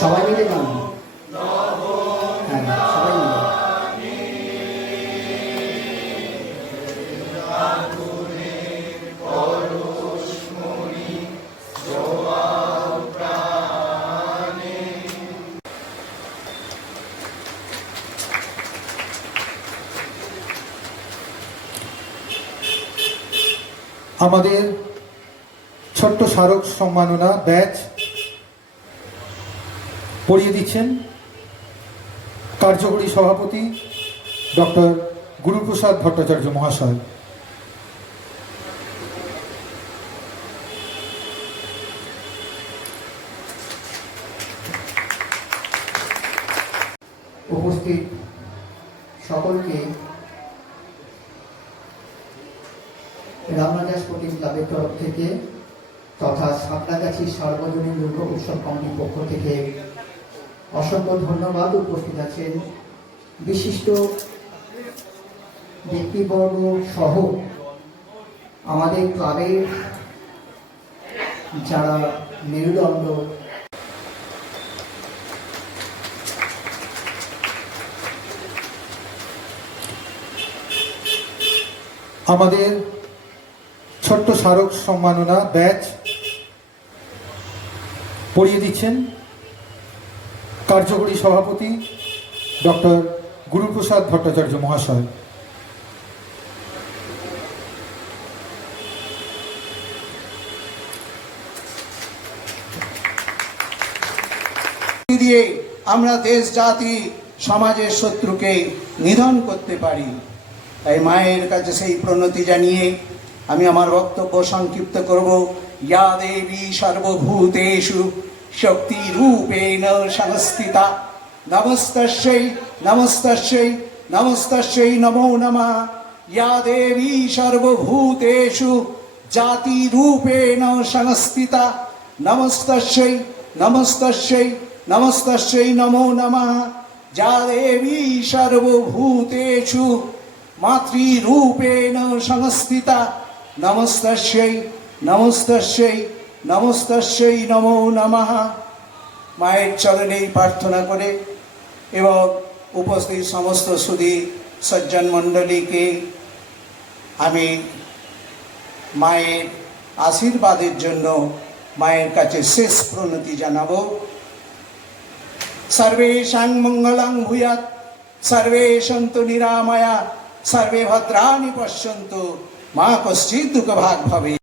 সবাই মিলে গান? হ্যাঁ আমাদের ছোট্ট স্মারক সম্মাননা ব্যাচ পড়িয়ে দিচ্ছেন কার্যকরী সভাপতি ডক্টর গুরুপ্রসাদ ভট্টাচার্য মহাশয়। উপস্থিত সকলকে রামরাজা স্পোর্টিং ক্লাবের তরফ থেকে তথা সাঁতরাগাছি সার্বজনীন দুর্গা উৎসব কমিটির পক্ষ থেকে অসংখ্য ধন্যবাদ উপস্থিত আছেন। বিশিষ্ট ব্যক্তিবর্গ সহ আমাদের ক্লাবের যারা মেরুদণ্ড আমাদের ছোট্ট স্মারক সম্মাননা ব্যাচ পড়িয়ে দিচ্ছেন। কার্যকরী সভাপতি ডক্টর গুরুপ্রসাদ ভট্টাচার্য মহাশয়। দিয়ে আমরা দেশ, জাতি, সমাজের শত্রুকে নিধন করতে পারি। তাই মায়ের কাছে সেই প্রণতি জানিয়ে আমি আমার বক্তব্য সংক্ষিপ্ত করব। ইয়া দেবী সর্বভূতেষু শক্তি রূপেণ সংস্থিতা নমস্তস্যৈ নমস্তস্যৈ নমস্তস্যৈ নমো নমঃ। ইয়া দেবী সর্বভূতেষু জাতি রূপেণ সংস্থিতা নমস্তস্যৈ নমস্তস্যৈ নমস্তস্যৈ নমো নমঃ। যা দেবী সর্বভূতেষু মাতৃরূপেণ সংস্থিতা নমস্তস্যৈ নমস্তস্যৈ নমস্তস্যৈ নমো নমঃ। মায়ের চরণেই প্রার্থনা করে এবং উপস্থিত সমস্ত সুধী সজ্জন মণ্ডলীকে আমি মায়ের আশীর্বাদের জন্য মায়ের কাছে শেষ প্রণতি জানাব। সর্বেশাং মঙ্গলাং ভূয়াৎ সর্বে সন্তু নিরাময়া, সর্বে ভদ্রাণি পশ্যন্ত, মা কশ্চিৎ দুঃখ ভাগ ভবে।